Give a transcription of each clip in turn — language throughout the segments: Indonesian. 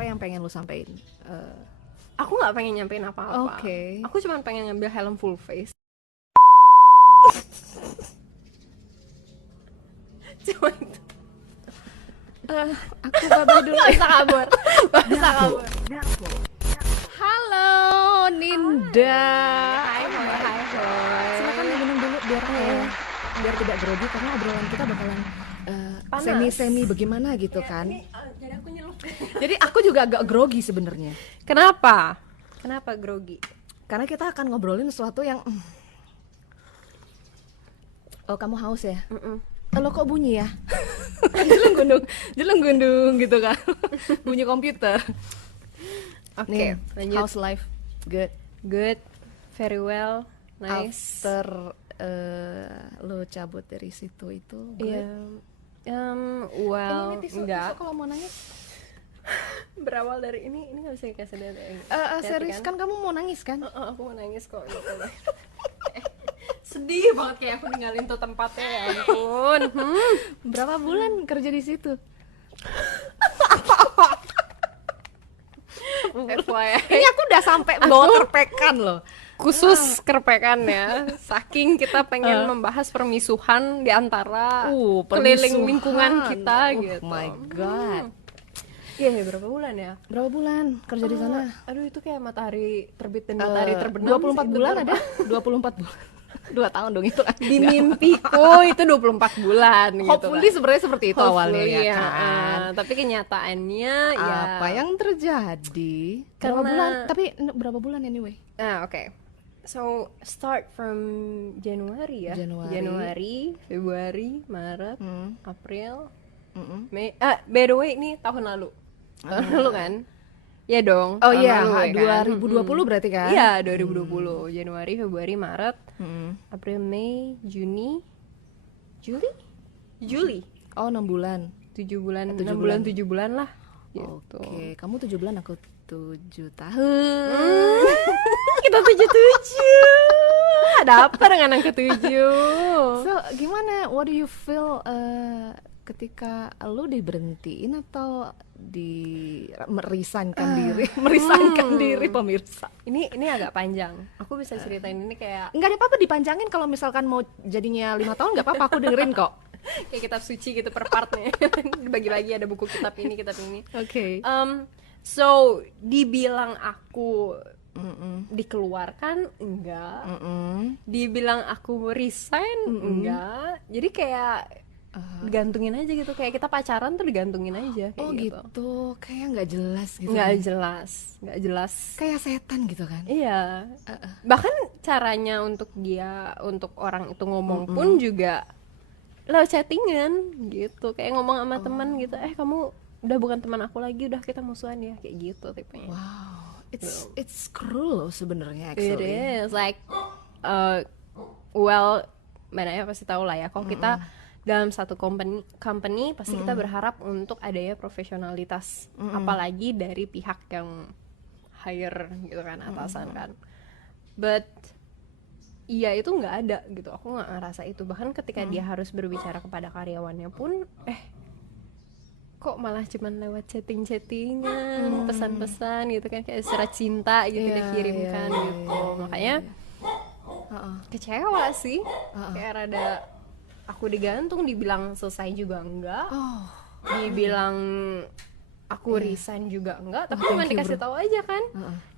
apa yang pengen lu sampein? Aku nggak pengen nyampein apa-apa. Oke. Aku cuma pengen ngambil helm full face. Cuma itu. Aku babay dulu. Bahasa kabur. Bahasa kabur. Halo Ninda. Hai Hoy. Silakan minum dulu biar tidak grogi karena obrolan kita bakalan Panas. semi bagaimana gitu kan. Jadi aku nyelup. Jadi aku juga agak grogi sebenarnya. Kenapa? Kenapa grogi? Karena kita akan ngobrolin sesuatu yang oh, kamu haus ya? Lo kok bunyi ya? jelung gundung gitu kan. Bunyi komputer. Oke, lanjut. How's life? Good. Good, very well, nice. After lo cabut dari situ itu good. Iya. Well, Ini tisu enggak. kalau mau nangis. Berawal dari ini nggak bisa dikasih lihat. Serius kan kamu mau nangis kan? Aku mau nangis kok. Sedih banget kayak aku ninggalin tuh tempatnya, ya ampun. Berapa bulan kerja di situ? FYI. Ini aku udah sampai bawa kerpekan loh. Khusus kerpekan ya. Saking kita pengen membahas permisuhan di antara keliling permisuhan. lingkungan kita Oh gitu. my god. Iya, berapa bulan ya? Berapa bulan kerja di sana? Aduh, itu kayak matahari terbit dan matahari terbenam. 24 sih, bulan itu ada? 24 bulan. 2 tahun dong itu kan. di mimpiku itu 24 bulan gitu. Hopefully sebenarnya seperti itu awalnya Hopefully, ya kan. Tapi kenyataannya ya Apa yang terjadi? Berapa Karena- bulan? Tapi berapa bulan anyway? oke. So start from Januari ya. Januari. Februari, Maret, Hmm. April, Mm-mm. Mei. By the way ini tahun lalu. Tahun lalu kan? Ya dong. Oh tahun iya, lalu, ya kan? 2020 berarti kan? Iya, 2020. Januari, Februari, Maret, Mm-mm. April, Mei, Juni, Juli. Oh 6 bulan. 7 bulan, 7 6 bulan, 7 bulan lah. Gitu. Oke, kamu 7 bulan, aku 7 tahun. Kita 77. Ada apa dengan angka 7? So, gimana? What do you feel ketika lu diberhentiin atau merisankan diri? Merisankan diri pemirsa. Ini agak panjang. Aku bisa ceritain ini kayak Enggak ada apa-apa dipanjangin kalau misalkan mau jadinya 5 tahun nggak apa-apa, aku dengerin kok. kayak kitab suci gitu per partnya. Dibagi-bagi ada buku kitab ini, kitab ini. Oke. So dibilang aku Mm-mm. dikeluarkan enggak. Mm-mm. Dibilang aku resign enggak. Jadi kayak digantungin aja gitu, kayak kita pacaran tuh digantungin aja kayak Oh gitu, kayak nggak jelas gitu. nggak kan? jelas Kayak setan gitu kan? iya. Bahkan caranya untuk orang itu ngomong pun juga lewat chattingan gitu, kayak ngomong sama teman gitu, kamu udah bukan teman aku lagi, udah kita musuhan ya, kayak gitu tipenya. Wow, it's cruel loh sebenarnya It actually. is like well, mana ya pasti tahu lah ya, kalau kita dalam satu company pasti kita berharap untuk adanya profesionalitas, apalagi dari pihak yang hire gitu kan, atasan kan. But iya, itu nggak ada gitu, aku nggak ngerasa itu. Bahkan ketika dia harus berbicara kepada karyawannya pun kok malah cuman lewat chattingan, pesan-pesan gitu kan, kayak surat cinta gitu dikirimkan gitu. Makanya kecewa sih, kayak rada aku digantung, dibilang selesai juga enggak, dibilang aku resign juga enggak, tapi cuma dikasih tahu aja kan,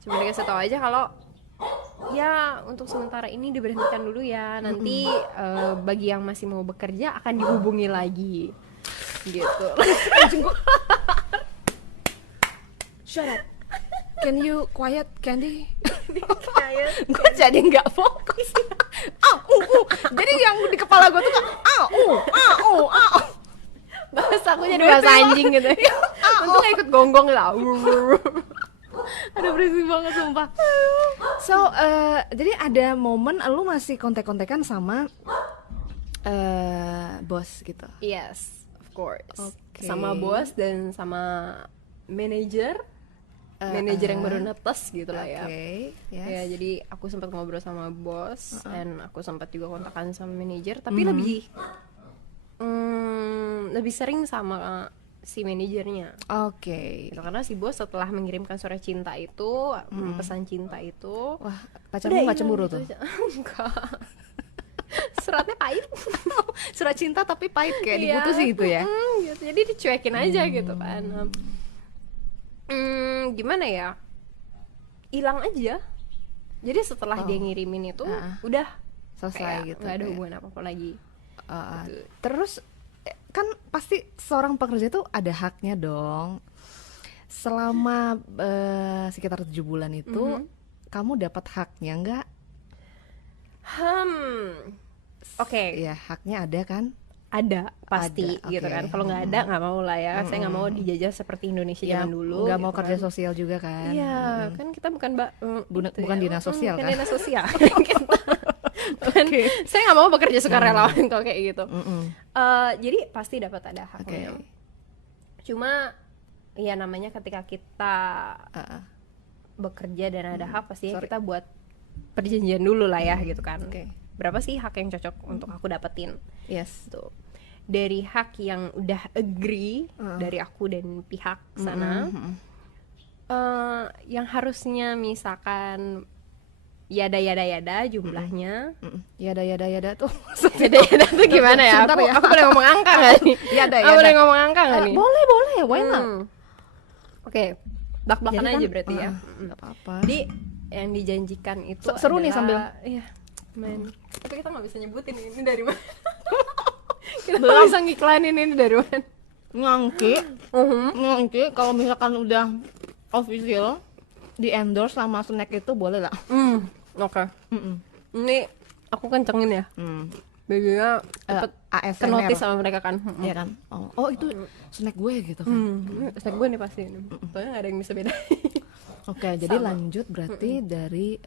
cuma dikasih tahu aja kalau ya untuk sementara ini diberhentikan dulu ya, nanti bagi yang masih mau bekerja akan dihubungi lagi gitu. Shut up. Can you quiet, Candy? Kayak Gue jadi nggak fokus. Jadi yang di kepala gue tuh bahasa aku jadi bahasa anjing gitu. Untung gak ikut gonggong lah. ada berisik banget sumpah. So, jadi ada momen lu masih kontek-kontekan sama bos gitu. Yes, of course. Oke. Sama bos dan sama manajer. Manajer yang baru netes gitu lah ya. Oke, yes. Ya, jadi aku sempat ngobrol sama bos dan aku sempat juga kontakan sama manajer, tapi lebih sering sama si manajernya. Oke. Gitu, karena si bos setelah mengirimkan surat cinta itu, pesan cinta itu, Wah, pacarmu nggak hilang cemburu gitu tuh? aja. Enggak. Suratnya pahit. Surat cinta tapi pahit kayak Iya. diputusin gitu ya? Gitu. Jadi dicuekin aja gitu kan. Gimana ya? Hilang aja. Jadi setelah dia ngirimin itu, udah Selesai kayak gitu. nggak ada kayak. hubungan apa-apa lagi. Gitu. Terus kan pasti seorang pekerja tuh ada haknya dong. Selama sekitar 7 bulan itu kamu dapat haknya nggak? Oke, Ya haknya ada kan? ada pasti Ada, gitu oke. kan. Kalau nggak ada nggak mau lah ya. Saya nggak mau dijajah seperti Indonesia Ya zaman dulu. nggak mau gitu kerja kan. sosial juga kan? Iya, kan kita bukan Bukan dinas sosial bukan kan? dinas sosial. Kita- kan, saya nggak mau bekerja sukarelawan kalau kayak gitu. Jadi pasti dapat ada haknya. Oke. Cuma ya namanya ketika kita bekerja dan ada hak, pastinya kita buat perjanjian dulu lah ya gitu kan. Oke. Berapa sih hak yang cocok untuk aku dapetin? Yes. Tuh. Dari hak yang udah agree dari aku dan pihak sana, yang harusnya misalkan yada jumlahnya. Yada tuh. Yada tuh gimana ya? Sebentar ya. Aku boleh ngomong angka nggak nih? Yada. Aku boleh ngomong angka nggak nih? Boleh, why not? Oke, belak-belakan Jadi aja kan, berarti ya. Nggak apa-apa. Jadi yang dijanjikan itu Seru nih sambil. iya, men. Tapi kita nggak bisa nyebutin ini dari mana. Kita nggak bisa ngiklanin ini dari mana. Ngangki kalau misalkan udah official di endorse sama snack itu boleh lah. Oke. Ini aku kencengin ya. Biasanya cepet ASMR. kenotis sama mereka kan. Iya kan? Oh itu snack gue gitu kan. Snack gue nih pasti ini. Soalnya nggak ada yang bisa beda. Oke, jadi lanjut berarti dari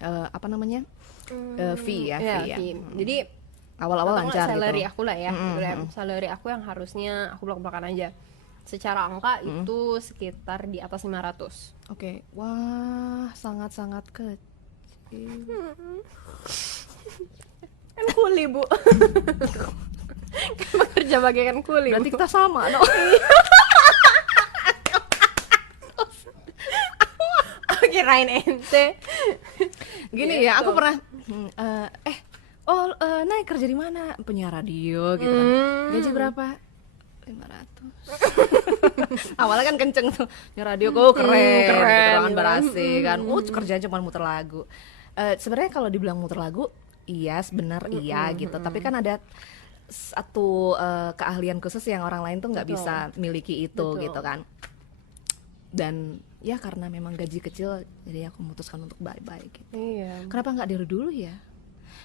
apa namanya? Fee ya, Iya, fee ya. fee. Jadi Awal-awal atau nggak lancar salary gitu. aku lah ya. Salary aku yang harusnya aku belak-belakan aja. Secara angka itu sekitar di atas 500. Oke. Wah, sangat-sangat kecil. Kan kuli, Bu. Kan bekerja bagaikan kuli. Berarti Bu. kita sama dong. Kirain ente. Gini ya, aku pernah naik kerja di mana? Penyiar radio gitu kan. Gaji berapa? 500. Awalnya kan kenceng tuh. Penyiar radio kok keren, gitu kan, gitu. berasi kan. Kerjaan cuma muter lagu. Sebenarnya kalau dibilang muter lagu, iya, benar iya gitu. Tapi kan ada satu keahlian khusus yang orang lain tuh nggak bisa miliki itu gitu kan. Dan ya karena memang gaji kecil, jadi aku memutuskan untuk bye-bye gitu. Iya. Kenapa nggak dari dulu ya?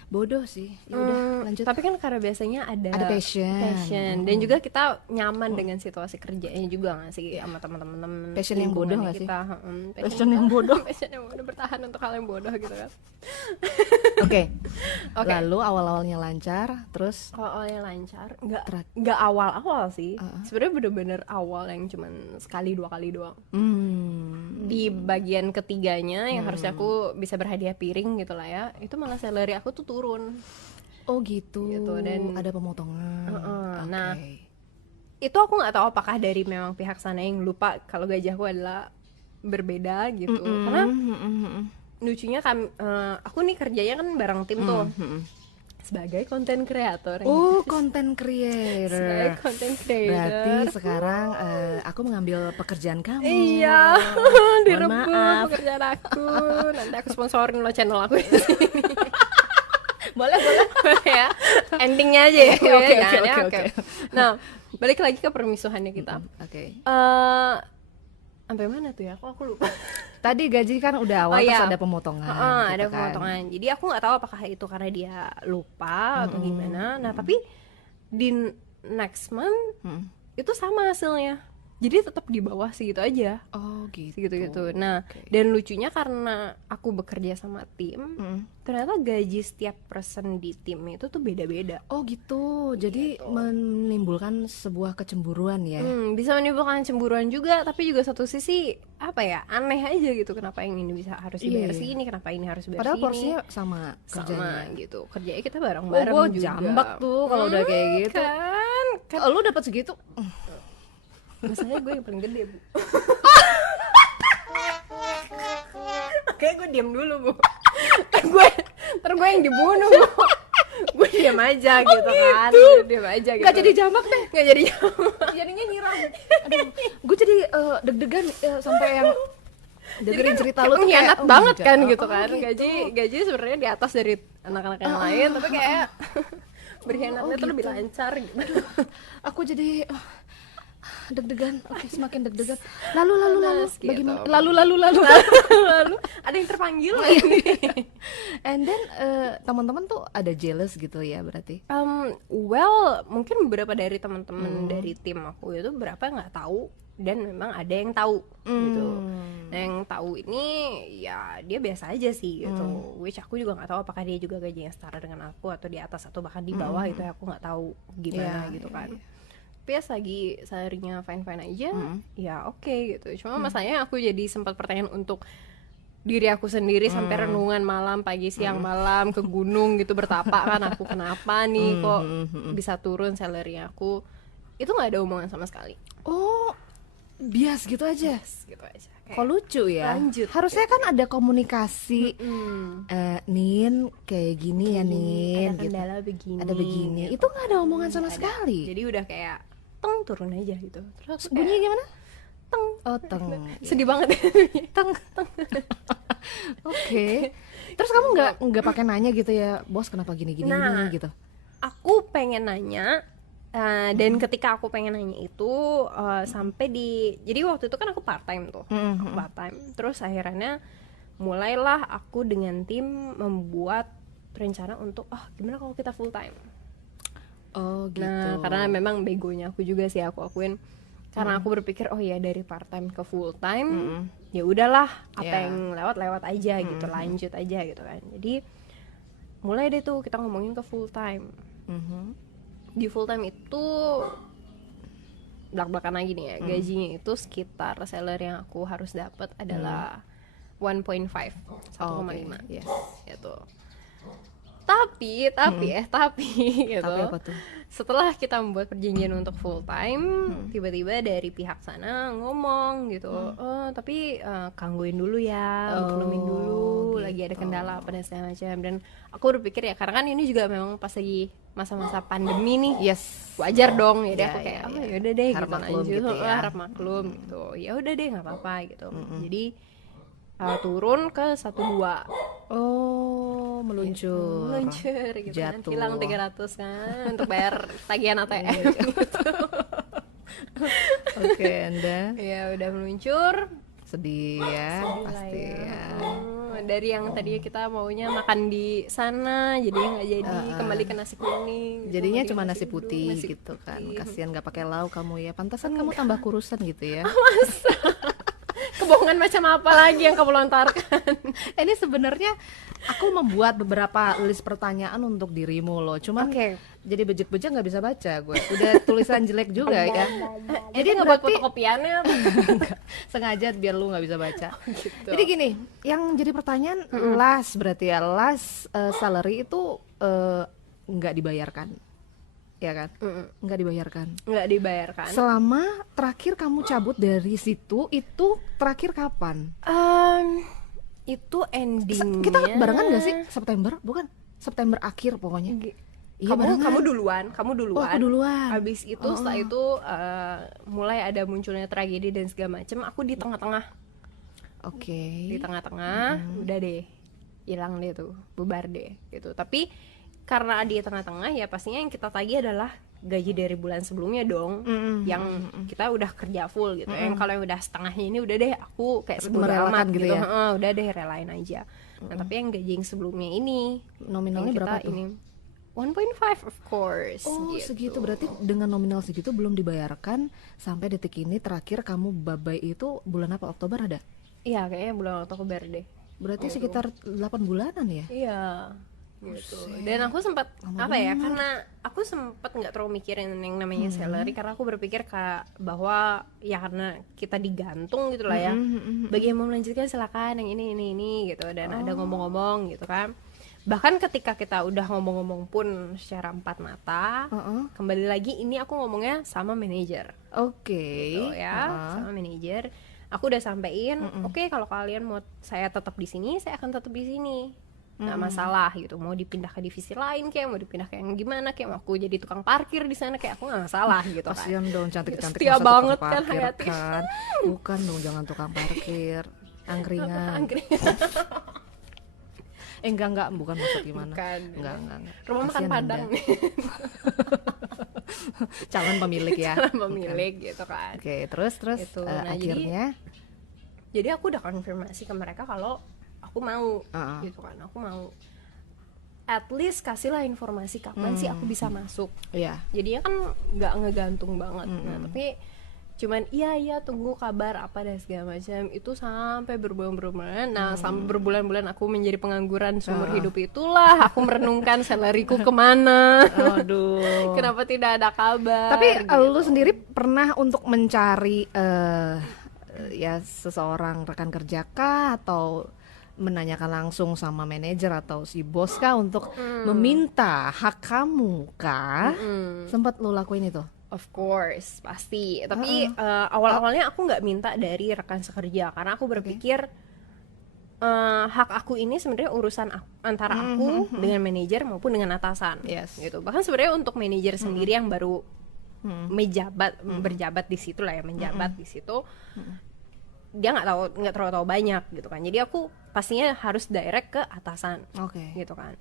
Bodoh sih. Ya udah lanjut. Tapi kan karena biasanya ada passion. dan juga kita nyaman dengan situasi kerjanya juga nggak sih sama teman-teman Passion yang bodoh nggak sih? kita. Passion yang bodoh. Passion yang bodoh, bertahan untuk hal yang bodoh gitu kan. Oke. Oke. Lalu awal-awalnya lancar, terus Kalau awalnya lancar, nggak awal-awal sih. Sebenarnya bener-bener awal yang cuman sekali 2 kali doang. Di bagian ketiganya yang harusnya aku bisa berhadiah piring gitu lah ya, itu malah salary aku tuh turun. oh gitu. Dan ada pemotongan. Oke. Nah, itu aku nggak tahu apakah dari memang pihak sana yang lupa kalau gaji aku adalah berbeda gitu. Karena lucunya aku nih kerjanya kan bareng tim tuh sebagai content creator. Oh, content creator. Sebagai content creator. Berarti sekarang aku mengambil pekerjaan kamu. Iya, Mohon direbut maaf. pekerjaan aku. Nanti aku sponsorin lo channel aku. Boleh. Ya, endingnya aja ya. Oke, ya, oke, ya, oke. Nah, balik lagi ke permisuhannya kita. Oke. Sampai mana tuh ya? Kok aku lupa. Tadi gaji kan udah awal, Oh, terus iya. ada pemotongan. Ada gitu kan. pemotongan. Jadi aku nggak tahu apakah itu karena dia lupa atau gimana. Nah, tapi di next month itu sama hasilnya. Jadi tetap di bawah segitu aja. Oh gitu. Segitu-gitu. Nah, Oke. dan lucunya karena aku bekerja sama tim, ternyata gaji setiap person di tim itu tuh beda-beda. Oh gitu. Jadi menimbulkan sebuah kecemburuan ya. Bisa menimbulkan cemburuan juga, tapi juga satu sisi apa ya, aneh aja gitu. Kenapa yang ini bisa harus dibayar Iya. sini, kenapa ini harus bayar Padahal sini. porsinya sama kerjanya. Sama gitu. Kerjanya kita bareng-bareng Oh, juga. jambak tuh kalau udah kayak gitu. Kan Lu dapat segitu? Masalahnya gue yang paling gede, Bu. Makanya gue diam dulu, Bu. Ntar gue yang dibunuh, Bu. Gue diam aja gitu kan. Diam aja gitu. Gak jadi jamak deh. Gak jadi jamak. Jadinya nyiram. Aduh, gue jadi deg-degan sampai yang dengerin cerita lu tuh pengkhianat kayak, banget my kan God. gitu kan. Gaji sebenarnya di atas dari anak-anak yang lain, tapi kayak berkhianatnya tuh lebih lancar gitu. Aku jadi deg-degan. Oke, semakin deg-degan. Lalu Gitu. bagaimana? Lalu ada yang terpanggil. And then teman-teman tuh ada jealous gitu ya berarti. Well, mungkin beberapa dari teman-teman dari tim aku itu berapa nggak tahu, dan memang ada yang tahu gitu. Nah, yang tahu ini ya dia biasa aja sih gitu. Which aku juga nggak tahu apakah dia juga gajinya setara dengan aku atau di atas atau bahkan di bawah, itu aku nggak tahu gimana gitu kan. Tapi lagi salary-nya fine-fine aja, ya oke gitu. Cuma masalahnya aku jadi sempat pertanyaan untuk diri aku sendiri sampai renungan malam, pagi, siang, malam, ke gunung gitu bertapa kan, aku kenapa nih kok bisa turun salary aku. Itu nggak ada omongan sama sekali. Oh, bias gitu aja. Gitu aja. Kok lucu ya? lanjut, Harusnya kan ada komunikasi. Nin kayak gini ya Nin. Ada kendala begini. Ada begini. Gitu. Itu nggak ada omongan sama sekali. Jadi udah kayak teng turun aja gitu. Terus Bunyinya gimana? teng. Oh, teng. Sedih banget. Teng. Oke. Terus kamu nggak pakai nanya gitu ya, bos kenapa gini-gini gitu? Aku pengen nanya. Dan ketika aku pengen nanya itu sampai jadi waktu itu kan aku part time tuh, aku part time. Terus akhirnya mulailah aku dengan tim membuat rencana untuk gimana kalau kita full time. Oh gitu. Nah, karena memang begonya aku juga sih, aku akuin. Karena aku berpikir dari part time ke full time, ya udahlah apa yang lewat aja gitu, lanjut aja gitu kan. Jadi mulai deh tuh kita ngomongin ke full time. Di full time itu belak-belakan lagi nih ya, gajinya itu sekitar salary yang aku harus dapat adalah 1.5 1,5 yes. gitu. Tapi gitu. Tapi apa tuh? Setelah kita membuat perjanjian untuk full time, tiba-tiba dari pihak sana ngomong gitu, tapi gangguin dulu ya, maklumin dulu, gitu. Lagi ada kendala apa dan segala macam. Dan aku berpikir ya, karena kan ini juga memang pas lagi masa-masa pandemi nih, wajar dong. Jadi aku kayak yaudah deh, harap gitu, maklum lanjut, gitu ya. harap maklum gitu. Ya udah deh, nggak apa-apa gitu. Jadi turun ke 1.2. Oh, meluncur gitu. Jatuh. Kan hilang 300 kan untuk bayar tagihan ATM gitu. Oke, Anda Ya udah meluncur, sedih ya, pasti ya. Dari yang tadinya kita maunya makan di sana, jadi nggak jadi, kembali ke nasi kuning gitu. Jadinya Kembali cuma ke nasi putih uduk, nasi gitu putih. kan. Kasihan nggak pakai lauk kamu ya. Pantasan kamu tambah kurusan gitu ya. Kebohongan macam apa lagi yang kamu lontarkan? Ini sebenarnya aku membuat beberapa list pertanyaan untuk dirimu loh. Cuman jadi bejek-bejek nggak bisa baca gue. Udah tulisan jelek juga ya. Jadi nggak buat fotokopiannya? Sengaja biar lu nggak bisa baca. Gitu. Jadi gini, yang jadi pertanyaan last berarti ya, last salary itu nggak dibayarkan, ya kan? Nggak dibayarkan. Selama terakhir kamu cabut dari situ, itu terakhir kapan? Itu endingnya Kita barengan nggak sih? September? Bukan? September akhir pokoknya. Iya, kamu duluan. Oh, aku duluan. Habis itu setelah itu mulai ada munculnya tragedi dan segala macem. Aku di tengah-tengah. Oke. Di tengah-tengah, udah deh, hilang deh tuh, bubar deh gitu. Tapi karena di tengah-tengah ya pastinya yang kita tagih adalah gaji dari bulan sebelumnya dong, yang kita udah kerja full gitu. Yang kalau yang udah setengahnya ini udah deh aku kayak merelakan amat gitu ya. Udah deh relain aja. Nah, tapi yang gaji yang sebelumnya ini Nominalnya berapa tuh? Ini 1.5 of course. Oh gitu. segitu, berarti dengan nominal segitu belum dibayarkan sampai detik ini. Terakhir kamu babai itu bulan apa? Oktober ada? Iya kayaknya bulan Oktober deh. Berarti sekitar 8 bulanan ya? Iya gitu. Dan aku sempat karena aku sempat nggak terlalu mikirin yang namanya salary, karena aku berpikir bahwa ya karena kita digantung gitu lah ya, bagi yang mau melanjutkan silakan, yang ini gitu. Dan ada ngomong-ngomong gitu kan, Bahkan ketika kita udah ngomong-ngomong pun secara empat mata, kembali lagi ini aku ngomongnya sama manajer. Oke. Gitu ya, sama manajer. Aku udah sampein, oke, kalau kalian mau saya tetap di sini, saya akan tetap di sini. Nggak masalah gitu. Mau dipindah ke divisi lain kayak, mau dipindah ke yang gimana kayak, mau aku jadi tukang parkir di sana kayak, aku nggak masalah gitu kan. Kasian dong cantik-cantik setia masa tukang banget kan parkir Hayati. kan. Bukan dong, jangan tukang parkir. Angkringan. Enggak, bukan maksud gimana. Bukan. Enggak. Rumah makan Kasian Padang Anda. nih. Calon pemilik ya. Calon pemilik gitu kan. Oke, terus Gitu. Nah, akhirnya jadi aku udah konfirmasi ke mereka kalau aku mau gitu kan, aku mau. At least kasihlah informasi kapan sih aku bisa masuk. iya. Jadinya kan nggak ngegantung banget. Nah, tapi cuman iya tunggu kabar apa dan segala macam itu sampai berbulan-bulan. Nah, sampai berbulan-bulan aku menjadi pengangguran seumur hidup, itulah aku merenungkan salariku kemana. Aduh. Kenapa tidak ada kabar. Tapi gitu. lu sendiri pernah untuk mencari ya seseorang rekan kerja kah, atau menanyakan langsung sama manajer atau si bos kah untuk meminta hak kamu kah? Sempat lu lakuin itu? Of course, pasti. Tapi awal-awalnya aku nggak minta dari rekan sekerja karena aku berpikir hak aku ini sebenarnya urusan antara aku dengan manajer maupun dengan atasan. Yes. Gitu. Bahkan sebenarnya untuk manajer sendiri yang baru berjabat di situ lah ya, menjabat di situ, dia nggak terlalu tahu banyak gitu kan. Jadi aku pastinya harus direct ke atasan. Oke. Gitu kan.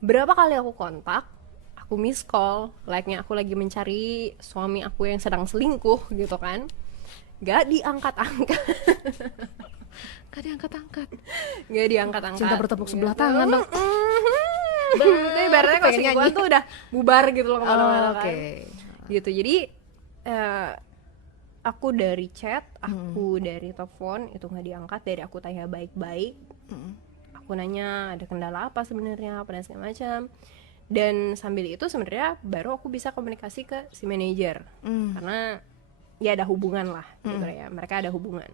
Berapa kali aku kontak, aku miss call, like-nya aku lagi mencari suami aku yang sedang selingkuh gitu kan, gak diangkat-angkat. Gak diangkat-angkat. Cinta bertepuk sebelah tangan dong. Itu ibaratnya kalau selingkuhan tuh udah bubar gitu loh kemana-mana kan. Gitu, jadi aku dari chat, aku dari telepon itu gak diangkat, dari aku tanya baik-baik, aku nanya ada kendala apa sebenarnya, apa dan segala macam. Dan sambil itu sebenarnya baru aku bisa komunikasi ke si manajer, karena ya ada hubungan lah gitu ya, mereka ada hubungan.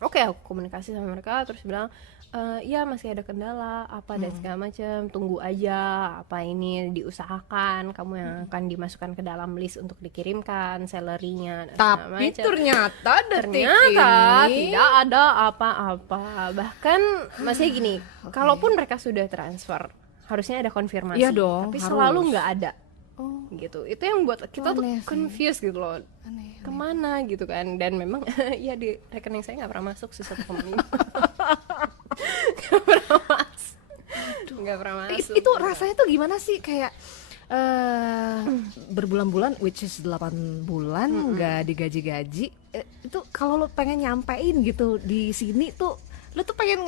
Oke, aku komunikasi sama mereka terus bilang ya masih ada kendala apa dan segala macam, tunggu aja, apa ini diusahakan kamu yang akan dimasukkan ke dalam list untuk dikirimkan salary-nya dan Tapi ternyata detik ternyata ini tidak ada apa-apa. Bahkan masih gini, kalaupun mereka sudah transfer harusnya ada konfirmasi, iya dong, tapi harus. selalu nggak ada. Oh, Gitu, itu yang buat kita tuh aneh sih. confused gitu loh, aneh. kemana gitu kan. Dan memang ya di rekening saya nggak pernah masuk sesuatu kemana. Nggak pernah masuk. Itu rasanya tuh gimana sih, kayak berbulan-bulan, which is 8 bulan nggak digaji-gaji. Itu kalau lo pengen nyampein gitu di sini tuh, lu tuh pengen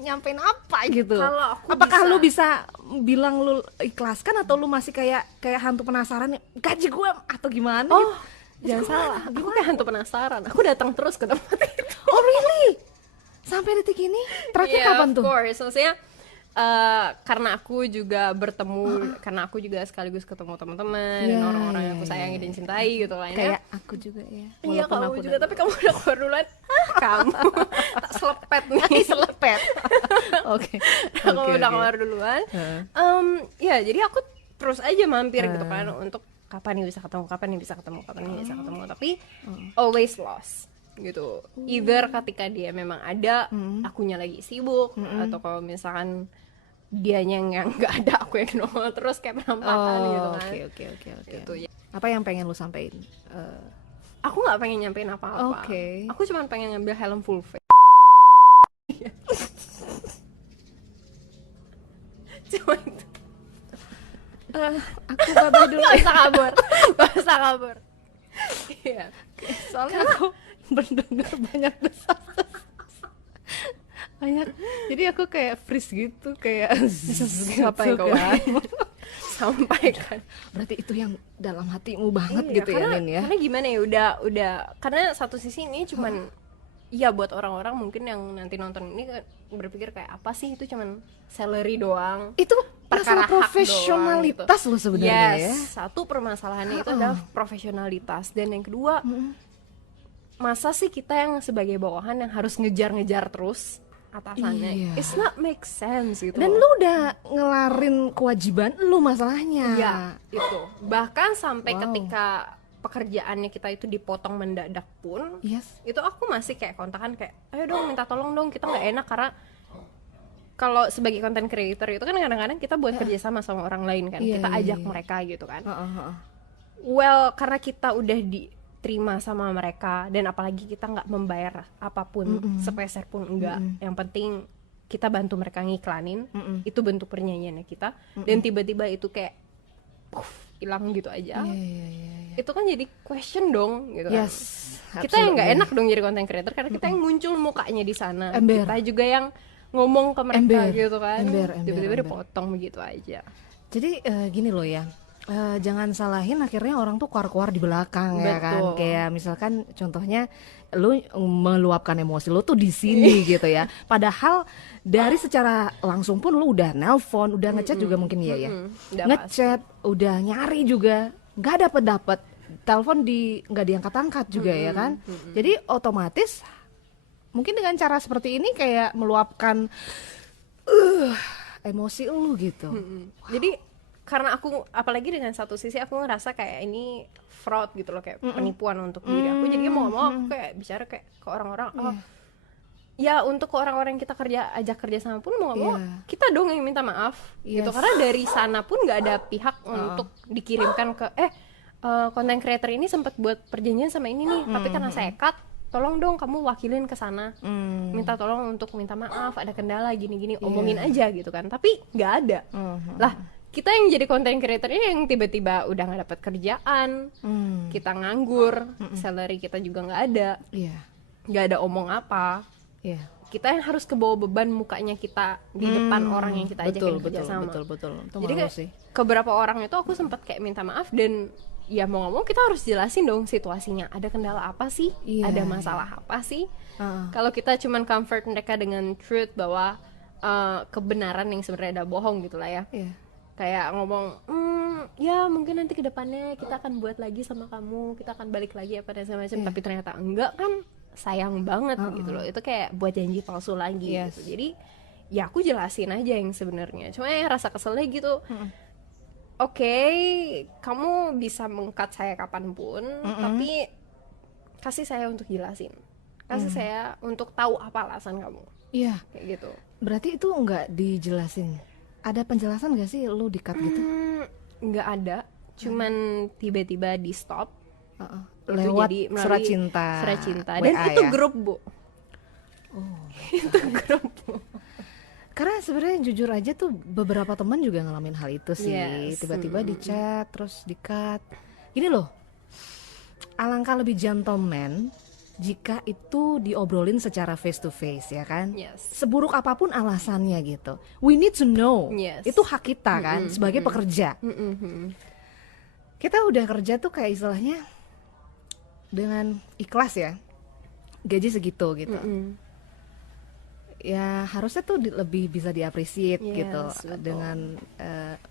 nyampein apa gitu? Kalau aku apakah lu bisa bilang lu ikhlaskan, atau lu masih kayak hantu penasaran, gaji gue atau gimana gitu? Jangan salah, aku kayak hantu penasaran. Aku datang terus ke tempat itu. Oh really? Sampai detik ini? Terakhir kapan tuh? Of course, maksudnya karena aku juga bertemu, karena aku juga sekaligus ketemu teman-teman dan orang-orang yang aku sayangi dan cintai gitu lah. Kayak aku juga ya. Iya, Walaupun kamu aku juga, tapi kamu udah keluar duluan. Kamu tak selepet nih. selepet. Oke. Kamu udah keluar duluan. Ya, jadi aku terus aja mampir gitu kan, untuk kapan nih bisa ketemu, kapan nih bisa ketemu, kapan nih bisa ketemu. Tapi always lost gitu. Either ketika dia memang ada, akunya lagi sibuk, atau kalau misalkan dianya yang nggak ada, aku yang nongol terus kayak penampakan gitu kan. Oke. Gitu, ya. Apa yang pengen lu sampein? Aku nggak pengen nyampein apa-apa. Oke. Aku cuma pengen ngambil helm full face. Cuma itu. Aku babay dulu. Gak usah kabur. Iya. Soalnya aku mendengar banyak desas. Banyak. Jadi aku kayak freeze gitu, kayak Apa yang kau sampaikan? Berarti itu yang dalam hatimu banget Iya, gitu karena, ya, Nin ya. Karena gimana ya, udah karena satu sisi ini cuman ya buat orang-orang mungkin yang nanti nonton ini berpikir kayak apa sih, itu cuman salary doang. Itu Perkara masalah hak doang profesionalitas gitu. lo sebenarnya ya. Satu permasalahannya itu adalah profesionalitas, dan yang kedua masa sih kita yang sebagai bawahan yang harus ngejar-ngejar terus atasannya. Iya. It's not make sense gitu. Dan lu udah ngelarin kewajiban lu masalahnya. Iya, itu. Bahkan sampai Wow. ketika pekerjaannya kita itu dipotong mendadak pun, Yes. itu aku masih kayak kontakan kayak, ayo dong minta tolong dong, kita nggak enak karena kalau sebagai content creator itu kan kadang-kadang kita buat kerjasama sama orang lain kan, Iya, kita iya, ajak iya. mereka gitu kan. Heeh. Well, karena kita udah diterima sama mereka dan apalagi kita nggak membayar apapun, sepeser pun enggak. Yang penting kita bantu mereka ngiklanin, itu bentuk pernyanyiannya kita. Dan tiba-tiba itu kayak hilang gitu aja. Iya. Itu kan jadi question dong gitu kan. Yes. Kita yang nggak absolutely. enak dong jadi content creator karena kita yang muncul mukanya di sana. Ember. Kita juga yang ngomong ke mereka Ember. gitu kan. Ember. Tiba-tiba dipotong begitu aja. Jadi gini loh ya, jangan salahin akhirnya orang tuh keluar-keluar di belakang ya kan. Betul. Kayak misalkan contohnya lu meluapkan emosi lu tuh di sini gitu ya. Padahal dari secara langsung pun lu udah nelpon, udah ngechat juga mungkin ya. Udah Ngechat, udah nyari juga, nggak dapet. Telepon nggak diangkat-angkat juga ya kan. Jadi otomatis mungkin dengan cara seperti ini kayak meluapkan emosi lu gitu. Jadi karena aku apalagi dengan satu sisi aku ngerasa kayak ini fraud gitu loh, kayak penipuan untuk diri aku. Jadi mau ngomong aku kayak bicara kayak ke orang-orang, ya untuk ke orang-orang yang kita ajak kerja sama pun mau ngomong kita dong yang minta maaf gitu, Yes. karena dari sana pun nggak ada pihak untuk dikirimkan ke content creator ini sempat buat perjanjian sama ini nih, tapi karena saya cut, tolong dong kamu wakilin ke sana, minta tolong untuk minta maaf, ada kendala gini-gini, omongin aja gitu kan, tapi nggak ada. Lah kita yang jadi content creator ini yang tiba-tiba udah nggak dapat kerjaan, kita nganggur, salary kita juga nggak ada, Iya. nggak ada omong apa, Iya. kita yang harus kebawa beban mukanya kita di depan orang yang kita ajakin kerja sama. Betul. Itu Jadi malu kayak sih. ke beberapa orang itu aku sempat kayak minta maaf, dan ya mau ngomong kita harus jelasin dong situasinya, ada kendala apa sih, Iya, ada masalah apa sih. Heeh. Kalau kita cuman comfort mereka dengan truth bahwa kebenaran yang sebenarnya ada bohong gitulah ya, Iya. kayak ngomong ya mungkin nanti kedepannya kita akan buat lagi sama kamu, kita akan balik lagi apa dan macam, tapi ternyata enggak kan, sayang banget gitu loh, itu kayak buat janji palsu lagi gitu. Jadi ya aku jelasin aja yang sebenarnya, cuma yang rasa keselnya gitu. Oke, kamu bisa meng-cut saya kapanpun, tapi kasih saya untuk jelasin, kasih saya untuk tahu apa alasan kamu, Iya. kayak gitu. Berarti itu nggak dijelasin. Ada penjelasan nggak sih lu di-cut gitu? Nggak ada, cuman tiba-tiba di stop. Itu Lewat jadi melalui surat cinta. surat cinta. WA Dan itu ya? grup, Bu. Itu grup, Bu. Karena sebenarnya jujur aja tuh beberapa teman juga ngalamin hal itu sih. Yes. Tiba-tiba di chat terus di-cut. Gini loh. Alangkah lebih gentleman jika itu diobrolin secara face to face ya kan. Yes. Seburuk apapun alasannya gitu. We need to know. Yes. Itu hak kita kan sebagai pekerja. Kita udah kerja tuh kayak istilahnya dengan ikhlas ya. Gaji segitu gitu. Ya harusnya tuh lebih bisa diapresiat Yes, gitu betul. dengan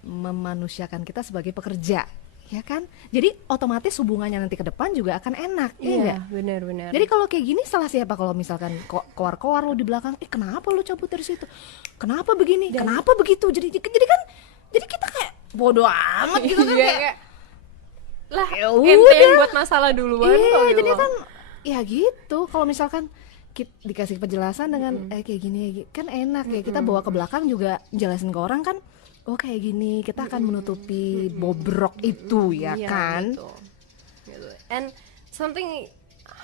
memanusiakan kita sebagai pekerja, ya kan? Jadi otomatis hubungannya nanti ke depan juga akan enak, ya enggak? Benar-benar. Jadi kalau kayak gini salah siapa kalau misalkan koar-koar lu di belakang, kenapa lu cabut dari situ? Kenapa begini? Kenapa begitu? Jadi kan jadi kita kayak bodoh amat gitu kan, kayak lah, ya ente udah. yang buat masalah duluan kok iya, gitu jadi loh. kan ya gitu. Kalau misalkan dikasih penjelasan dengan kayak gini kan enak ya, kita bawa ke belakang juga jelasin ke orang kan, oh kayak gini kita akan menutupi bobrok itu ya Iya, kan. gitu. And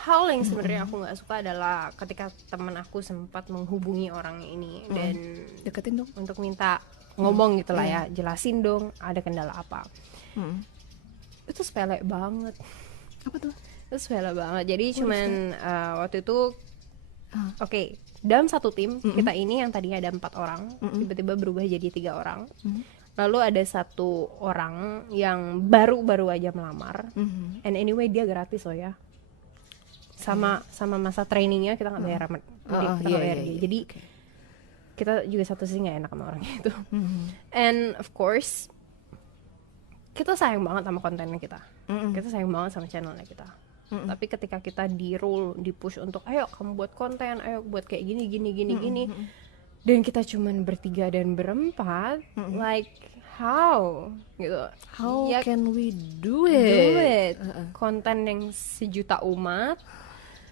hal yang sebenarnya aku nggak suka adalah ketika teman aku sempat menghubungi orang ini dan Deketin dong. untuk minta ngomong gitulah ya, jelasin dong ada kendala apa. Itu sepele banget. Apa tuh? Itu sepele banget. Jadi cuman waktu itu oke, dalam satu tim kita ini yang tadinya ada 4 orang, tiba-tiba berubah jadi 3 orang. Lalu ada 1 orang yang baru aja melamar, and anyway dia gratis loh ya, sama masa trainingnya kita nggak bayar, kita nggak bayar dia. Jadi kita juga satu sisi nggak enak sama orangnya itu. And of course kita sayang banget sama kontennya kita, kita sayang banget sama channelnya kita. Tapi ketika kita di rule, di push untuk ayo kamu buat konten, ayo buat kayak gini gini, dan kita cuman bertiga dan berempat, like how gitu, How ya, can we do do it? it. Konten yang sejuta umat,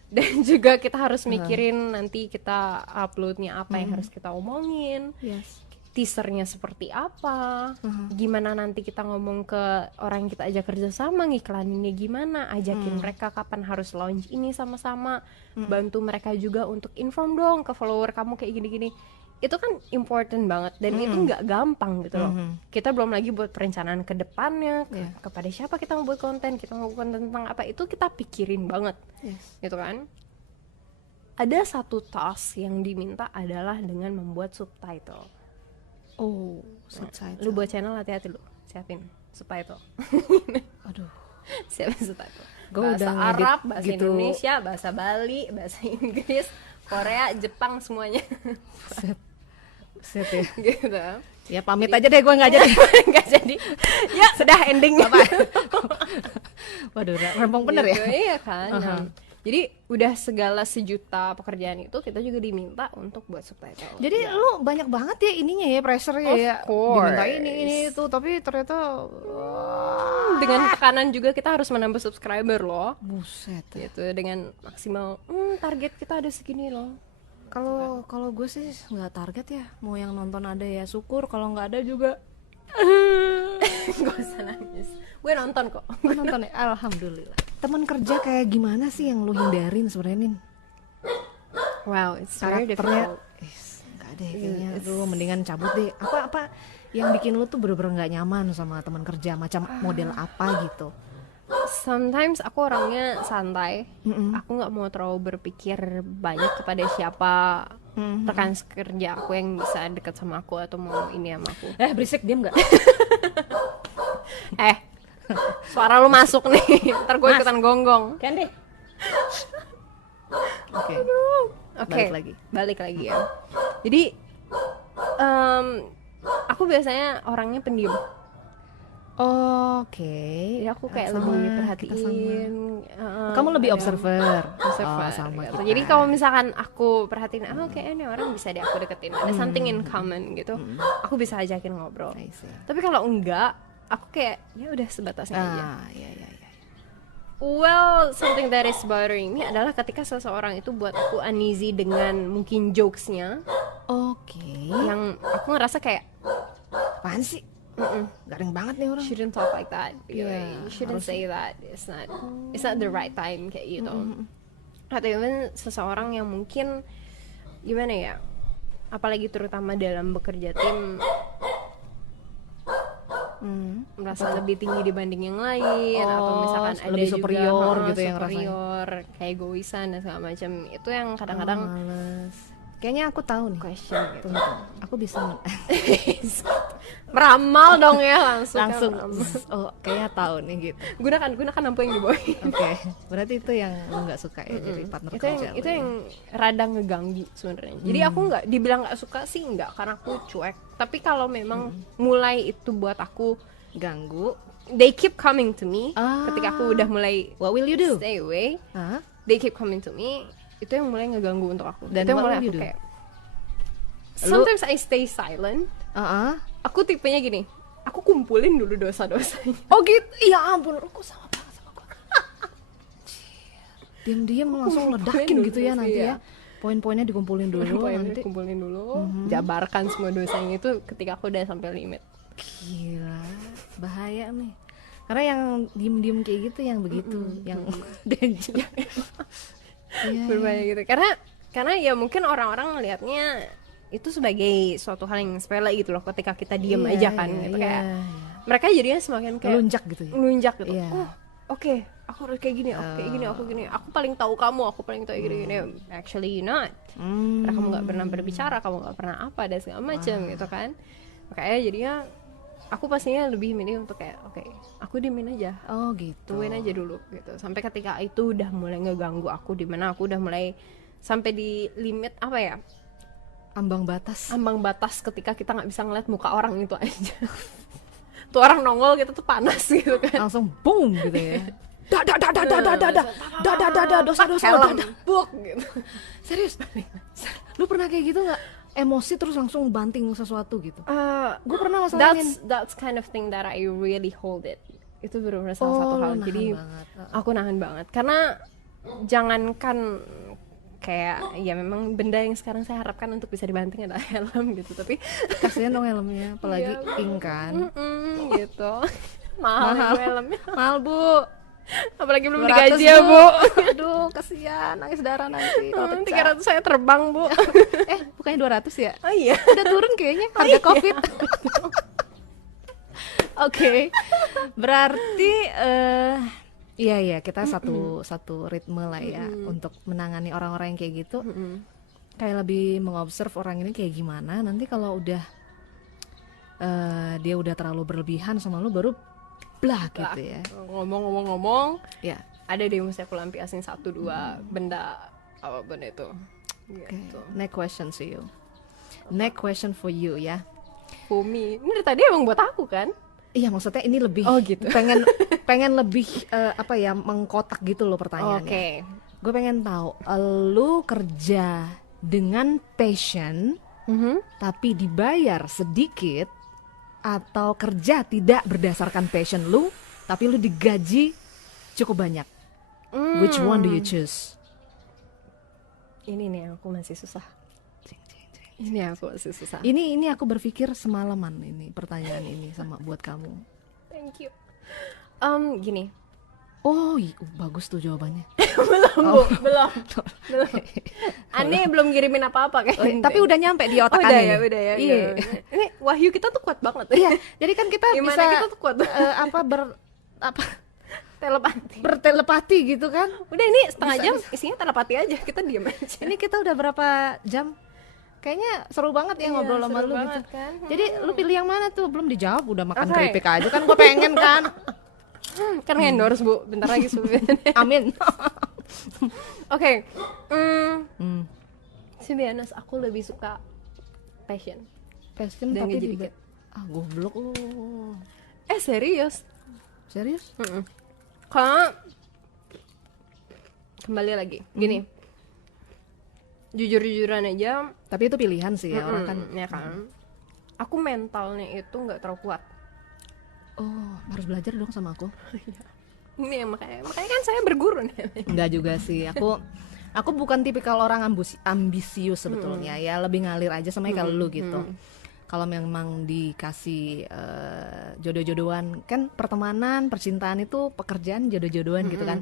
dan juga kita harus mikirin nanti kita uploadnya apa yang harus kita omongin, Yes. teasernya seperti apa, gimana nanti kita ngomong ke orang yang kita ajak kerja sama, ngiklaninnya gimana, ajakin mereka kapan harus launch ini sama-sama, bantu mereka juga untuk inform dong ke follower kamu kayak gini-gini. Itu kan important banget, dan itu nggak gampang gitu loh. Kita belum lagi buat perencanaan ke depannya, kepada siapa kita mau buat konten, kita mau konten tentang apa, itu kita pikirin banget. Yes. Gitu kan. Ada satu task yang diminta adalah dengan membuat subtitle. Oh, subtitle. Lu buat channel hati-hati lu, siapin subtitle. Aduh. Siapin subtitle. Gua Bahasa udah ngedit Arab, bahasa gitu. Indonesia, bahasa Bali, bahasa Inggris, Korea, Jepang, semuanya. Set ya. Gitu. Ya pamit aja deh, gue nggak jadi. Nggak jadi. Ya sudah ending. Waduh, rempong bener Gitu, ya. iya kan. Nah, jadi udah segala sejuta pekerjaan itu kita juga diminta untuk buat subtitle. Jadi lu banyak banget ya ininya ya, pressure-nya Of ya. course. Diminta ini itu, tapi ternyata Dengan tekanan juga kita harus menambah subscriber loh. buset. Gitu, dengan maksimal target kita ada segini loh. Kalau gue sih nggak target ya, mau yang nonton ada ya syukur, kalau nggak ada juga Gak usah nangis. Gue nonton kok. gue nonton ya. Alhamdulillah. Teman kerja kayak gimana sih yang lu hindarin sebenarnya, Nin? Wow, it's very Karakternya difficult. nggak deh kayaknya, lu mendingan cabut deh. Apa yang bikin lu tuh bener-bener nggak nyaman sama teman kerja, macam model apa gitu? Sometimes aku orangnya santai. Aku nggak mau terlalu berpikir banyak kepada siapa rekan kerja aku yang bisa deket sama aku atau mau ini sama aku. Berisik, diam nggak? Suara lu masuk nih. Ntar gue ikutan gonggong. Kan deh. Oke. Oke, balik lagi ya. Jadi aku biasanya orangnya pendiam. Oke. Jadi aku kayak Sama, lebih kita perhatiin. Kamu lebih ada observer. observer, Sama gitu. kita. Jadi kalau misalkan aku perhatiin, kayaknya ini orang bisa deh aku deketin, ada something in common gitu, aku bisa ajakin ngobrol. I see. Tapi kalau enggak, aku kayak ya udah sebatasnya aja. Iya. Well, something that is bothering me adalah ketika seseorang itu buat aku uneasy dengan mungkin jokesnya, Oke. yang aku ngerasa kayak Apaan sih? Garing banget nih orang. shouldn't talk like that. Gitu. Yeah, You shouldn't say that. It's not the right time kayak gitu. Atau even seseorang yang mungkin gimana ya? Apalagi terutama dalam bekerja tim merasa lebih tinggi dibanding yang lain, atau misalkan ada lebih juga superior gitu yang rasanya. superior, kayak egoisan dan segala macam. Itu yang kadang-kadang Males. Kayaknya aku tahu nih. question gitu. Tunggu. Aku bisa Meramal dong ya langsung. langsung. Kan, meramal. Oh, kayaknya tahu nih gitu. gunakan lampu yang di bawah. Oke. Berarti itu yang lu nggak suka ya jadi partner itu yang kerja. lu itu ya? yang rada ngeganggu sebenarnya. Jadi aku nggak dibilang nggak suka sih, nggak, karena aku cuek. Tapi kalau memang mulai itu buat aku ganggu. they keep coming to me ketika aku udah mulai What will you do? stay away, Hah? they keep coming to me, itu yang mulai ngeganggu untuk aku. Dan itu yang what mulai will you aku do? kayak sometimes I stay silent. Aku tipenya gini, aku kumpulin dulu dosa-dosanya. Oh gitu. Ya ampun, kok sama banget sama gua. Diam-diam langsung ledakin dulu gitu ya sih, nanti ya. ya. Poin-poinnya dikumpulin dulu nanti. Kumpulin dulu, jabarkan semua dosanya itu ketika aku udah sampai limit. Gila, bahaya nih. Karena yang diem-diem kayak gitu yang begitu, yang danger. Iya, Berbahaya gitu. Karena ya mungkin orang-orang melihatnya itu sebagai suatu hal yang sepele gitu loh, ketika kita diem aja kan gitu, kayak mereka jadinya semakin kayak melunjak gitu ya. melunjak gitu. Iya. Oh, oke, aku harus kayak gini, aku kayak gini, aku gini. Aku paling tahu kamu, aku paling tahu gini. Actually you not. Karena kamu nggak pernah berbicara, kamu nggak pernah apa dan segala macam gitu kan. Makanya jadinya aku pastinya lebih milih untuk kayak oke, aku diemin aja. Oh gitu. Tungguin aja dulu gitu. Sampai ketika itu udah mulai ngeganggu aku, di mana aku udah mulai sampai di limit apa ya? Ambang batas. Ambang batas ketika kita nggak bisa ngeliat muka orang itu aja. Tuh orang nongol gitu tuh panas gitu kan. Langsung boom gitu ya. dosa helm buk gitu. Serius, lu pernah kayak gitu nggak? Emosi terus langsung banting sesuatu gitu? Gue pernah masalahin. That's kind of thing that I really hold it. Itu benar-benar salah satu hal. Jadi aku nahan banget karena jangankan kayak ya memang benda yang sekarang saya harapkan untuk bisa dibanting adalah helm gitu, tapi kasihan dong helmnya, apalagi ink kan. Gitu. Mahal helmnya. Mahal Bu. Apalagi belum digaji ya Bu. Aduh kasihan, nangis darah nanti kalau pecah. 300 saya terbang Bu. Bukannya 200 ya? Oh iya. Udah turun kayaknya harga COVID. Oke. Berarti iya kita satu ritme lah ya untuk menangani orang-orang yang kayak gitu. Kayak lebih mengobserv orang ini kayak gimana. Nanti kalau udah dia udah terlalu berlebihan sama lu baru blah gitu ya. Ngomong-ngomong ya. Ada deh mesti aku lampiasin 1-2 benda apa benda itu gitu. Next question to you. Next question for you ya. Bumi, ini dari tadi emang buat aku kan? Iya maksudnya ini lebih gitu. pengen lebih mengkotak gitu loh pertanyaannya. Oke. Gue pengen tahu lu kerja dengan passion tapi dibayar sedikit, atau kerja tidak berdasarkan passion lu tapi lu digaji cukup banyak. Which one do you choose? Ini nih aku masih susah. Ini aku masih susah. Ini aku berpikir semalaman ini pertanyaan ini sama buat kamu. Thank you. Gini. Oh, bagus tuh jawabannya. belum. Aneh belum ngirimin apa-apa kan. Tapi udah nyampe di otak Aneh. Udah ya. Iya. Ini wahyu kita tuh kuat banget. Iya. Jadi kan kita gimana bisa kita tuh kuat bertelepati gitu kan. Udah ini setengah jam isinya telepati aja, kita diam aja. Ini kita udah berapa jam? Kayaknya seru banget ya ngobrol sama lu gitu kan? Jadi lu pilih yang mana tuh? Belum dijawab udah makan keripik aja kan, gue pengen kan. Kan endorse Bu, bentar lagi Amin. Oke. Sebenarnya aku lebih suka passion dan tapi dikit. Goblok lu. Serius? Karena kembali lagi gini, jujur-jujuran aja. Tapi itu pilihan sih ya, orang kan. Ya kan. Aku mentalnya itu nggak terlalu kuat. Oh, harus belajar dong sama aku. Ini makanya kan saya berguru nih. Enggak juga sih, aku bukan tipikal orang ambisius sebetulnya ya, lebih ngalir aja sama kayak lu gitu. Kalau memang dikasih jodoh-jodohan, kan pertemanan, percintaan itu pekerjaan jodoh-jodohan gitu kan.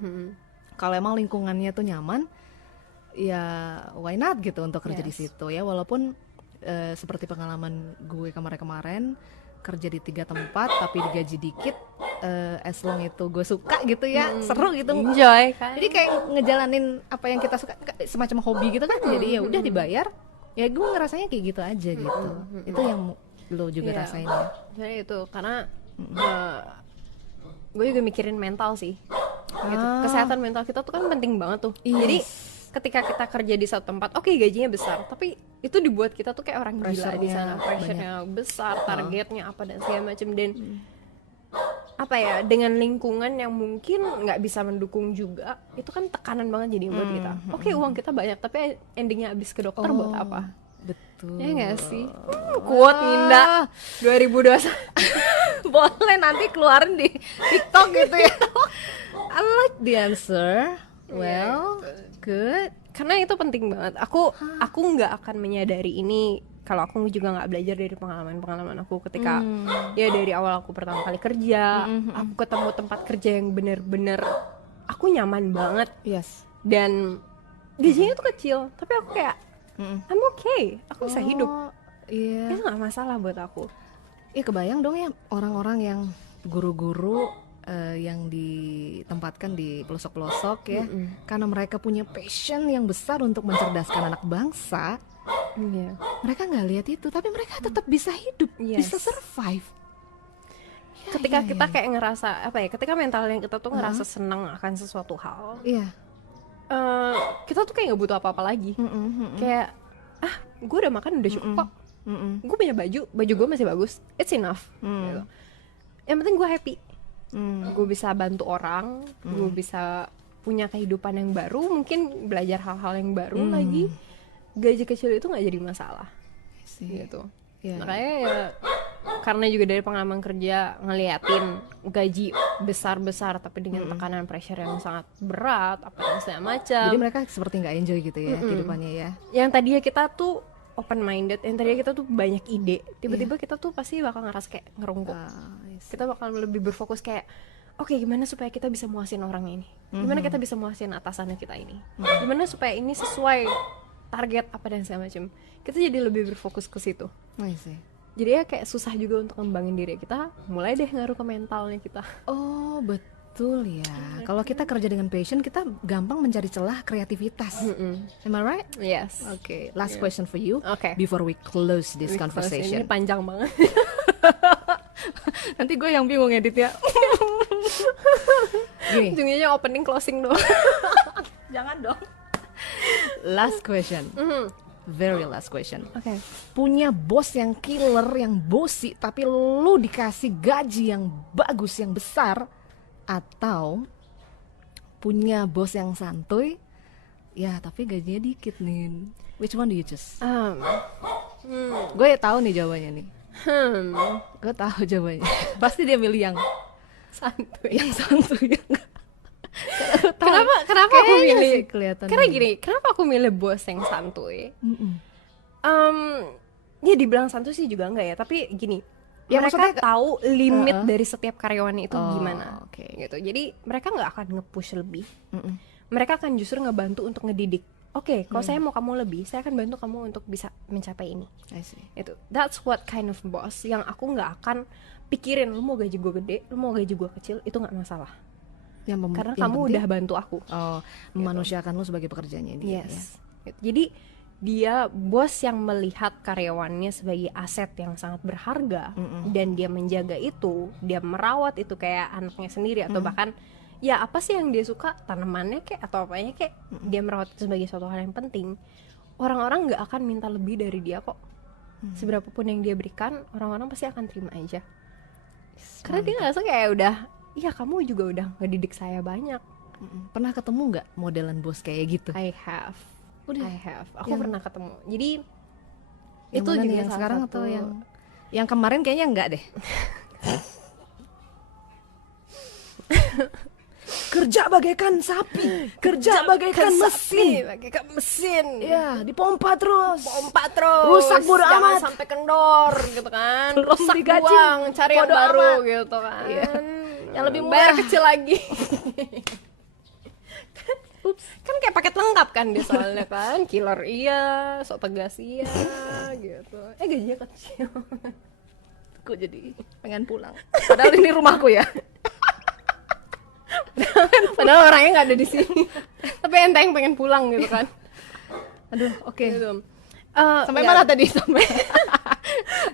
Kalau emang lingkungannya tuh nyaman, ya why not gitu untuk kerja di situ ya. Walaupun seperti pengalaman gue kemarin kerja di 3 tempat tapi digaji dikit, as long itu gue suka gitu ya, seru gitu, enjoy kan. Jadi kayak ngejalanin apa yang kita suka, semacam hobi gitu kan. Jadi ya udah dibayar, ya gue ngerasanya kayak gitu aja gitu. Itu yang lo juga rasain ya. Jadi itu karena gue juga mikirin mental sih. Gitu. Kesehatan mental kita tuh kan penting banget tuh. Jadi ketika kita kerja di satu tempat, oke, gajinya besar, tapi itu dibuat kita tuh kayak orang gila di sana. Pressure-nya besar, targetnya apa dan segala macam, dan apa ya, dengan lingkungan yang mungkin nggak bisa mendukung juga, itu kan tekanan banget jadi buat kita. Oke, uang kita banyak, tapi endingnya habis ke dokter buat apa? Betul. Ya nggak sih? Quote Ninda 2021. Boleh nanti keluarin di TikTok gitu ya. I like the answer. Well, good. Karena itu penting banget. Aku nggak akan menyadari ini kalau aku juga nggak belajar dari pengalaman aku ketika ya dari awal aku pertama kali kerja, aku ketemu tempat kerja yang bener-bener aku nyaman banget. Yes. Dan gajinya tuh kecil, tapi aku kayak I'm okay, aku bisa hidup. Iya. Itu nggak masalah buat aku. Iya, kebayang dong ya orang-orang yang guru-guru yang ditempatkan di pelosok-pelosok ya, karena mereka punya passion yang besar untuk mencerdaskan anak bangsa. Mereka nggak lihat itu, tapi mereka tetap bisa hidup, bisa survive. Ketika kita kayak ngerasa apa ya, ketika mentalnya kita tuh ngerasa senang akan sesuatu hal, kita tuh kayak nggak butuh apa-apa lagi. Kayak gue udah makan udah cukup kok, gue punya baju gue masih bagus, it's enough. Gitu. Yang penting gue happy. gue bisa bantu orang, gue bisa punya kehidupan yang baru, mungkin belajar hal-hal yang baru lagi. Gaji kecil itu nggak jadi masalah gitu. Makanya ya, karena juga dari pengalaman kerja ngeliatin gaji besar-besar tapi dengan tekanan pressure yang sangat berat, apa dan segala macam. Jadi mereka seperti nggak enjoy gitu ya kehidupannya ya. Yang tadinya kita tuh open minded, yang tadinya kita tuh banyak ide, tiba-tiba kita tuh pasti bakal ngerasa kayak ngerungkuk. Kita bakal lebih berfokus kayak, oke, gimana supaya kita bisa muasin orang ini, gimana kita bisa muasin atasannya kita ini, gimana supaya ini sesuai target apa dan segala macam. Kita jadi lebih berfokus ke situ. Jadi ya kayak susah juga untuk ngembangin diri kita, mulai deh ngaruh ke mentalnya kita. Oh betul ya. Kalau kita kerja dengan passion, kita gampang mencari celah kreativitas. Am I right? Yes. Okay. Last question for you. Okay. Before we close this conversation. Ini panjang banget. Nanti gue yang bingung editnya. Gini. Ujungnya opening closing doang. Jangan dong. Last question. Very last question. Okay. Punya bos yang killer, yang bosi, tapi lu dikasih gaji yang bagus, yang besar, atau punya bos yang santuy, ya tapi gajinya dikit nih. Which one do you choose? Gue tahu nih jawabannya nih. Gue tahu jawabannya. Pasti dia milih yang Santuy. Yang santuy. Kenapa aku milih? Karena gini. gini, kenapa aku milih bos yang santuy? Ya dibilang santuy sih juga enggak ya, tapi gini, Ya, mereka maksudnya tahu limit dari setiap karyawannya itu gimana, okay. gitu. Jadi mereka nggak akan nge-push lebih. Mereka akan justru ngebantu untuk ngedidik. Oke, kalau saya mau kamu lebih, saya akan bantu kamu untuk bisa mencapai ini. I see. Itu, that's what kind of boss yang aku nggak akan pikirin. Lu mau gaji gue gede, lu mau gaji gue kecil, itu nggak masalah. Karena kamu udah bantu aku. Memanusiakan lu sebagai pekerjanya dia. Yes. Ya. Jadi dia bos yang melihat karyawannya sebagai aset yang sangat berharga, dan dia menjaga itu, dia merawat itu kayak anaknya sendiri, atau bahkan ya apa sih yang dia suka, tanamannya kayak atau apanya kayak, dia merawat itu sebagai suatu hal yang penting. Orang-orang nggak akan minta lebih dari dia kok. Seberapapun yang dia berikan, orang-orang pasti akan terima aja. Karena dia ngerasa kayak udah, iya kamu juga udah ngedidik saya banyak. Pernah ketemu nggak modelan bos kayak gitu? I have. Aku pernah ketemu. Jadi yang itu juga yang sekarang satu... atau yang kemarin kayaknya enggak deh. Kerja bagaikan sapi, kerja bagaikan mesin. Ya, dipompa terus. Rusak bodo amat. Sampai kendor gitu kan. Rusak buang, cari yang baru gitu kan. Yang lebih murah, kecil lagi. Kan kayak paket lengkap kan dia soalnya kan. Killer iya, sok tegas iya gitu. Gajinya kecil. Kok jadi pengen pulang. Padahal ini rumahku ya. Padahal orangnya nggak ada di sini. Tapi enteng pengen pulang gitu kan. Aduh, oke. Gitu. Sampai mana tadi?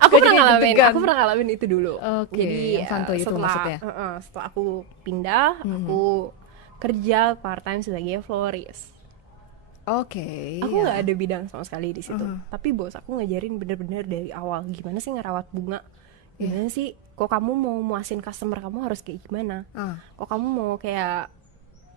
Aku pernah ngalamin itu dulu. Jadi yang santuy itu maksudnya. Setelah aku pindah, aku kerja part time sebagai florist. Aku nggak ada bidang sama sekali di situ. Tapi bos aku ngajarin bener-bener dari awal gimana sih ngerawat bunga. Gimana sih, kok kamu mau muasin customer kamu harus kayak gimana? Kok kamu mau kayak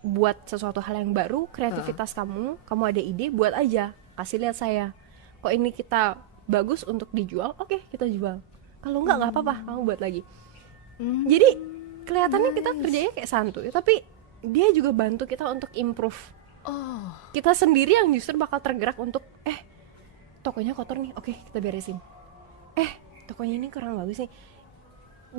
buat sesuatu hal yang baru, kreativitas kamu ada ide, buat aja, kasih lihat saya. Kok ini kita bagus untuk dijual, oke, kita jual. Kalau nggak apa-apa, kamu buat lagi. Jadi kelihatannya kita kerjanya kayak santuy, tapi dia juga bantu kita untuk improve. Kita sendiri yang justru bakal tergerak untuk tokonya kotor nih, oke, kita beresin. Tokonya ini kurang bagus nih.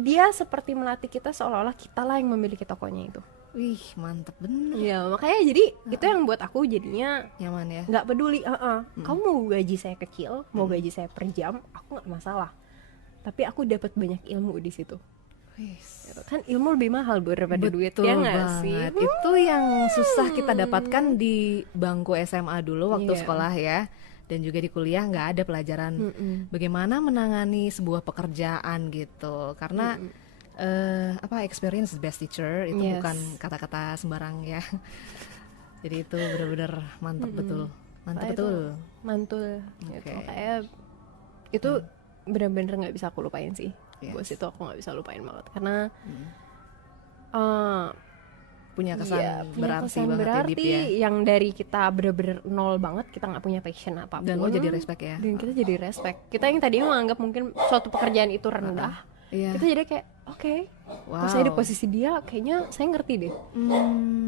Dia seperti melatih kita seolah-olah kita lah yang memiliki tokonya itu. Wih, mantep bener. Ya makanya jadi itu yang buat aku jadinya nyaman ya. Nggak peduli, kamu mau gaji saya kecil, mau gaji saya per jam, aku nggak masalah. Tapi aku dapat banyak ilmu di situ. Kan ilmu lebih mahal daripada duit, ya nggak sih? Itu yang susah kita dapatkan di bangku SMA dulu waktu sekolah ya. Dan juga di kuliah nggak ada pelajaran bagaimana menangani sebuah pekerjaan gitu. Karena experience is best teacher, itu bukan kata-kata sembarang ya. Jadi itu benar-benar mantap betul. Mantul gitu. Kayak itu benar-benar nggak bisa aku lupain sih. Bos itu aku nggak bisa lupain banget karena Punya kesan Iya, punya berarti kesan banget berarti ya, Dip ya. yang dari kita bener-bener nol banget, kita nggak punya passion apapun, Dan lo jadi respect ya. dan kita jadi respect. Kita yang tadinya menganggap mungkin suatu pekerjaan itu rendah, Iya. kita jadi kayak oke, kalau saya di posisi dia kayaknya saya ngerti deh.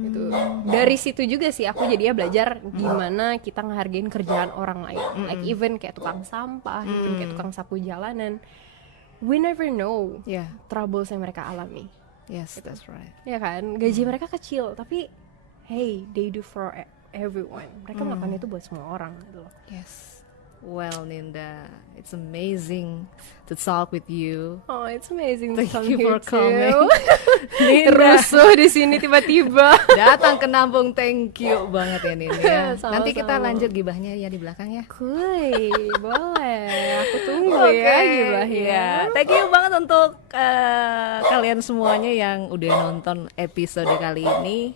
Gitu. Dari situ juga sih aku jadinya belajar gimana kita ngehargain kerjaan orang lain. Like even kayak tukang sampah, even kayak tukang sapu jalanan. We never know Yeah. troubles yang mereka alami. Yes, that's right. Ya kan, gaji mereka kecil tapi hey, they do for everyone. Mereka melakukan itu buat semua orang gitu loh. Yes. Well, Ninda, it's amazing to talk with you. Oh, it's amazing to Thank come you here for coming. too. Ninda Rusuh di sini tiba-tiba. datang ke Nampung, thank you banget ya Ninda. Sama-sama. Nanti kita lanjut gibahnya ya di belakang ya. Kuy, boleh. Aku tunggu Oke, ya gibahnya. ya. Thank you banget untuk kalian semuanya yang udah nonton episode kali ini.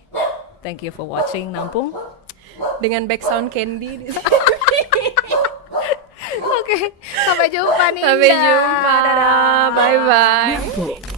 Thank you for watching Nampung. Dengan background Candy di Oke, sampai jumpa nih. Sampai jumpa. Dadah. Bye bye.